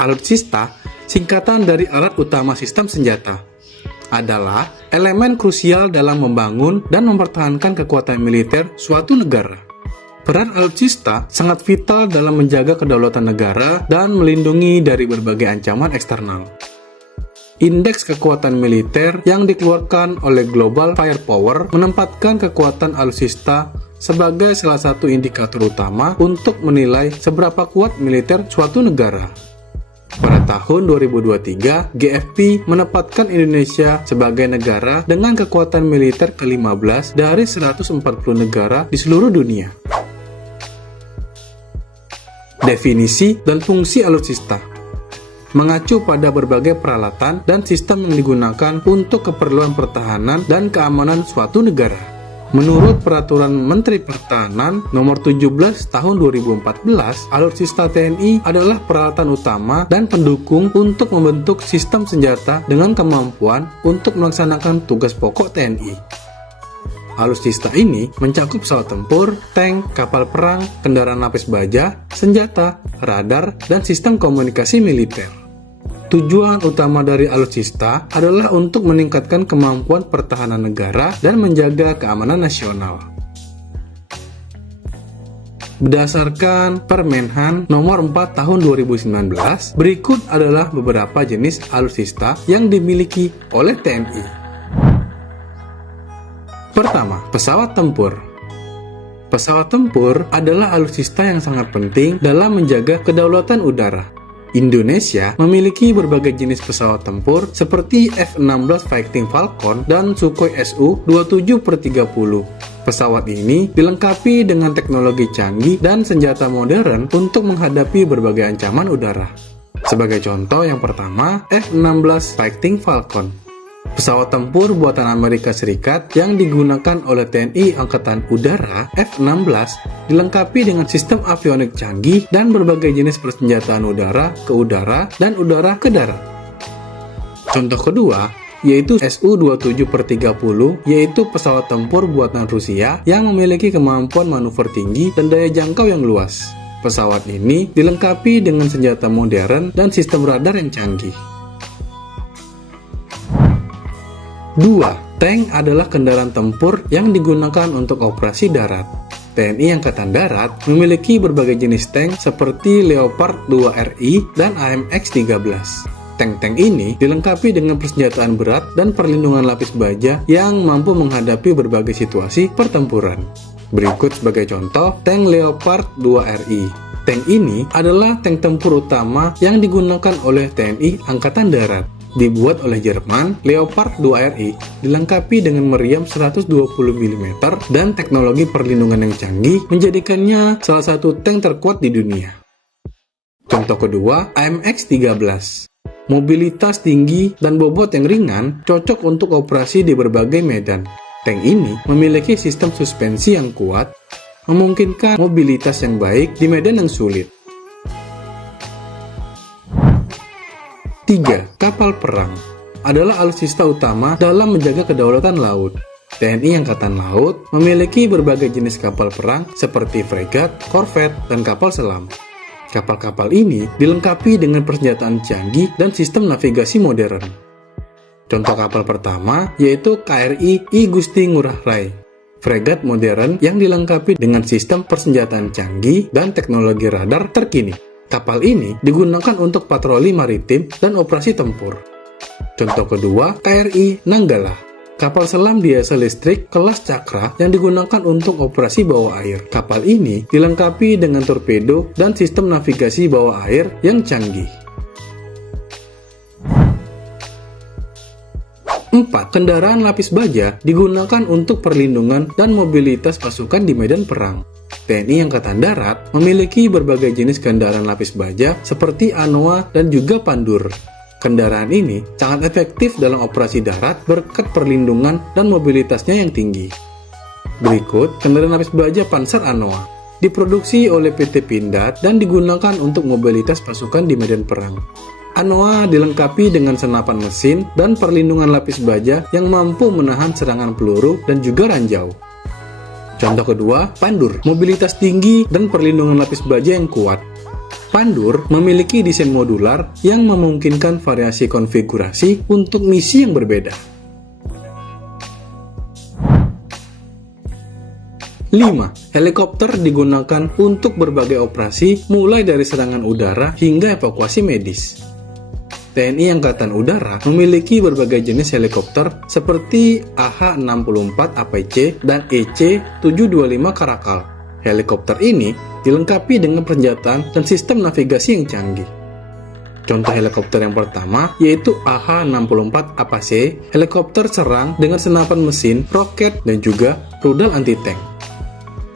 Alutsista, singkatan dari alat utama sistem senjata, adalah elemen krusial dalam membangun dan mempertahankan kekuatan militer suatu negara. Peran alutsista sangat vital dalam menjaga kedaulatan negara dan melindungi dari berbagai ancaman eksternal. Indeks kekuatan militer yang dikeluarkan oleh Global Firepower menempatkan kekuatan alutsista sebagai salah satu indikator utama untuk menilai seberapa kuat militer suatu negara. Pada tahun 2023, GFP menempatkan Indonesia sebagai negara dengan kekuatan militer ke-15 dari 140 negara di seluruh dunia. Definisi dan fungsi alutsista mengacu pada berbagai peralatan dan sistem yang digunakan untuk keperluan pertahanan dan keamanan suatu negara. Menurut Peraturan Menteri Pertahanan Nomor 17 Tahun 2014, alutsista TNI adalah peralatan utama dan pendukung untuk membentuk sistem senjata dengan kemampuan untuk melaksanakan tugas pokok TNI. Alutsista ini mencakup pesawat tempur, tank, kapal perang, kendaraan lapis baja, senjata, radar, dan sistem komunikasi militer. Tujuan utama dari alutsista adalah untuk meningkatkan kemampuan pertahanan negara dan menjaga keamanan nasional. Berdasarkan Permenhan Nomor 4 Tahun 2019, berikut adalah beberapa jenis alutsista yang dimiliki oleh TNI. Pertama, pesawat tempur. Pesawat tempur adalah alutsista yang sangat penting dalam menjaga kedaulatan udara. Indonesia memiliki berbagai jenis pesawat tempur seperti F-16 Fighting Falcon dan Sukhoi Su-27/30. Pesawat ini dilengkapi dengan teknologi canggih dan senjata modern untuk menghadapi berbagai ancaman udara. Sebagai contoh yang pertama, F-16 Fighting Falcon. Pesawat tempur buatan Amerika Serikat yang digunakan oleh TNI Angkatan Udara F-16 dilengkapi dengan sistem avionik canggih dan berbagai jenis persenjataan udara ke udara dan udara ke darat. Contoh kedua yaitu Su-27/30, yaitu pesawat tempur buatan Rusia yang memiliki kemampuan manuver tinggi dan daya jangkau yang luas. Pesawat ini dilengkapi dengan senjata modern dan sistem radar yang canggih. 2. Tank adalah kendaraan tempur yang digunakan untuk operasi darat. TNI Angkatan Darat memiliki berbagai jenis tank seperti Leopard 2 RI dan AMX-13. Tank-tank ini dilengkapi dengan persenjataan berat dan perlindungan lapis baja yang mampu menghadapi berbagai situasi pertempuran. Berikut sebagai contoh, tank Leopard 2 RI. Tank ini adalah tank tempur utama yang digunakan oleh TNI Angkatan Darat. Dibuat oleh Jerman, Leopard 2 RI dilengkapi dengan meriam 120 mm dan teknologi perlindungan yang canggih menjadikannya salah satu tank terkuat di dunia. Contoh kedua, AMX-13. Mobilitas tinggi dan bobot yang ringan cocok untuk operasi di berbagai medan. Tank ini memiliki sistem suspensi yang kuat, memungkinkan mobilitas yang baik di medan yang sulit. 3. Kapal perang adalah alutsista utama dalam menjaga kedaulatan laut. TNI Angkatan Laut memiliki berbagai jenis kapal perang seperti fregat, korvet, dan kapal selam. Kapal-kapal ini dilengkapi dengan persenjataan canggih dan sistem navigasi modern. Contoh kapal pertama yaitu KRI I Gusti Ngurah Rai, fregat modern yang dilengkapi dengan sistem persenjataan canggih dan teknologi radar terkini. Kapal ini digunakan untuk patroli maritim dan operasi tempur. Contoh kedua, KRI Nanggala, kapal selam diesel listrik kelas Cakra yang digunakan untuk operasi bawah air. Kapal ini dilengkapi dengan torpedo dan sistem navigasi bawah air yang canggih. 4. Kendaraan lapis baja digunakan untuk perlindungan dan mobilitas pasukan di medan perang. TNI Angkatan Darat memiliki berbagai jenis kendaraan lapis baja seperti Anoa dan juga Pandur. Kendaraan ini sangat efektif dalam operasi darat berkat perlindungan dan mobilitasnya yang tinggi. Berikut kendaraan lapis baja Panzer Anoa. Diproduksi oleh PT Pindad dan digunakan untuk mobilitas pasukan di medan perang. Anoa dilengkapi dengan senapan mesin dan perlindungan lapis baja yang mampu menahan serangan peluru dan juga ranjau. Contoh kedua, Pandur, mobilitas tinggi dan perlindungan lapis baja yang kuat. Pandur memiliki desain modular yang memungkinkan variasi konfigurasi untuk misi yang berbeda. 5. Helikopter digunakan untuk berbagai operasi mulai dari serangan udara hingga evakuasi medis. TNI Angkatan Udara memiliki berbagai jenis helikopter seperti AH-64 APC dan EC-725 Caracal. Helikopter ini dilengkapi dengan persenjataan dan sistem navigasi yang canggih. Contoh helikopter yang pertama yaitu AH-64 APC, helikopter serang dengan senapan mesin, roket, dan juga rudal anti-tank.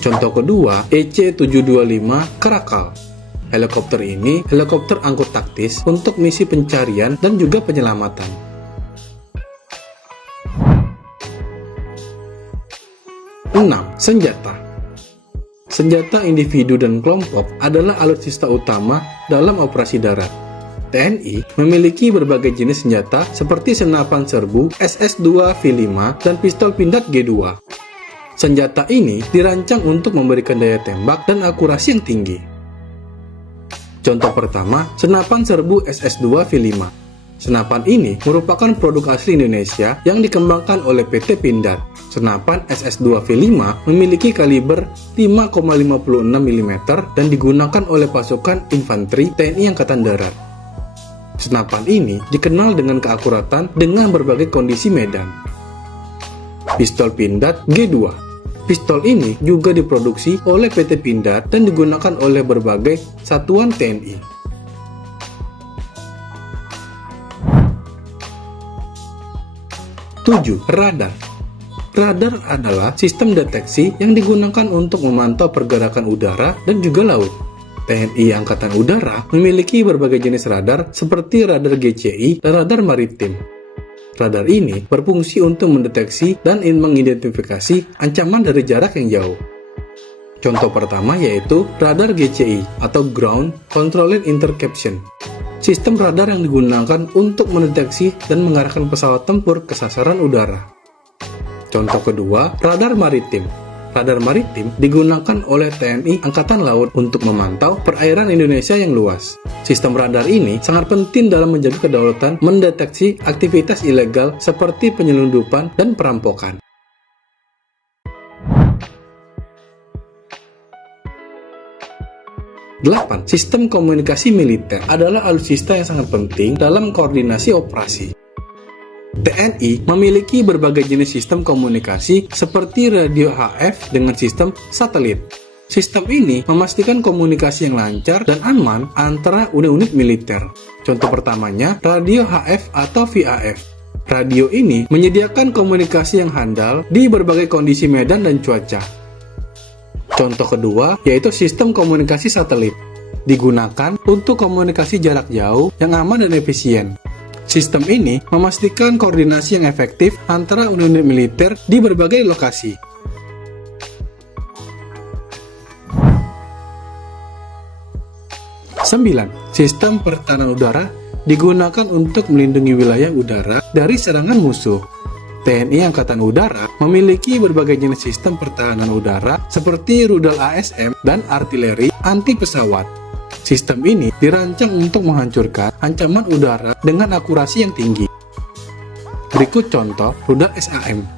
Contoh kedua, EC-725 Caracal. Helikopter ini helikopter angkut taktis untuk misi pencarian dan juga penyelamatan. 6. Senjata. Senjata individu dan kelompok adalah alutsista utama dalam operasi darat. TNI memiliki berbagai jenis senjata seperti senapan serbu SS-2 V5 dan pistol pindad G2. Senjata ini dirancang untuk memberikan daya tembak dan akurasi yang tinggi. Contoh pertama, senapan serbu SS-2 V5. Senapan ini merupakan produk asli Indonesia yang dikembangkan oleh PT Pindad. Senapan SS-2 V5 memiliki kaliber 5,56 mm dan digunakan oleh pasukan infanteri TNI Angkatan Darat. Senapan ini dikenal dengan keakuratan dengan berbagai kondisi medan. Pistol Pindad G2. Pistol ini juga diproduksi oleh PT Pindad dan digunakan oleh berbagai satuan TNI. 7. Radar. Radar adalah sistem deteksi yang digunakan untuk memantau pergerakan udara dan juga laut. TNI Angkatan Udara memiliki berbagai jenis radar seperti radar GCI dan radar maritim. Radar ini berfungsi untuk mendeteksi dan mengidentifikasi ancaman dari jarak yang jauh. Contoh pertama yaitu radar GCI atau Ground Controlled Interception. Sistem radar yang digunakan untuk mendeteksi dan mengarahkan pesawat tempur ke sasaran udara. Contoh kedua, radar maritim. Radar maritim digunakan oleh TNI Angkatan Laut untuk memantau perairan Indonesia yang luas. Sistem radar ini sangat penting dalam menjaga kedaulatan mendeteksi aktivitas ilegal seperti penyelundupan dan perampokan. 8. Sistem komunikasi militer adalah alutsista yang sangat penting dalam koordinasi operasi. TNI memiliki berbagai jenis sistem komunikasi seperti radio HF dengan sistem satelit. Sistem ini memastikan komunikasi yang lancar dan aman antara unit-unit militer. Contoh pertamanya, radio HF atau VHF. Radio ini menyediakan komunikasi yang handal di berbagai kondisi medan dan cuaca. Contoh kedua, yaitu sistem komunikasi satelit. Digunakan untuk komunikasi jarak jauh yang aman dan efisien. Sistem ini memastikan koordinasi yang efektif antara unit militer di berbagai lokasi. Sembilan, sistem pertahanan udara digunakan untuk melindungi wilayah udara dari serangan musuh. TNI Angkatan Udara memiliki berbagai jenis sistem pertahanan udara seperti rudal ASM dan artileri anti pesawat. Sistem ini dirancang untuk menghancurkan ancaman udara dengan akurasi yang tinggi. Berikut contoh rudal SAM.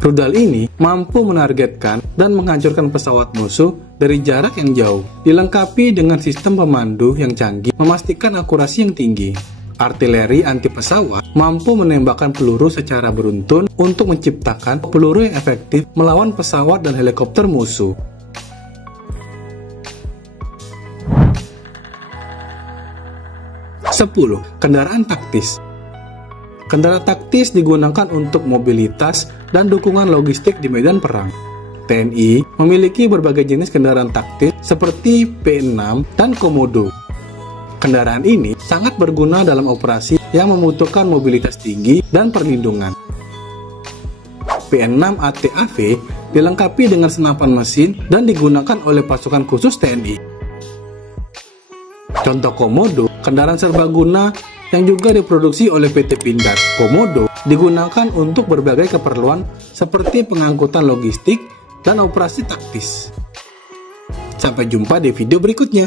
Rudal ini mampu menargetkan dan menghancurkan pesawat musuh dari jarak yang jauh. Dilengkapi dengan sistem pemandu yang canggih, memastikan akurasi yang tinggi. Artileri anti pesawat mampu menembakkan peluru secara beruntun untuk menciptakan peluru yang efektif melawan pesawat dan helikopter musuh. 10. Kendaraan taktis. Kendaraan taktis digunakan untuk mobilitas dan dukungan logistik di medan perang. TNI memiliki berbagai jenis kendaraan taktis seperti P6 dan Komodo. Kendaraan ini sangat berguna dalam operasi yang membutuhkan mobilitas tinggi dan perlindungan. P6 ATAV dilengkapi dengan senapan mesin dan digunakan oleh pasukan khusus TNI. Contoh Komodo, kendaraan serbaguna yang juga diproduksi oleh PT Pindad. Komodo digunakan untuk berbagai keperluan seperti pengangkutan logistik dan operasi taktis. Sampai jumpa di video berikutnya.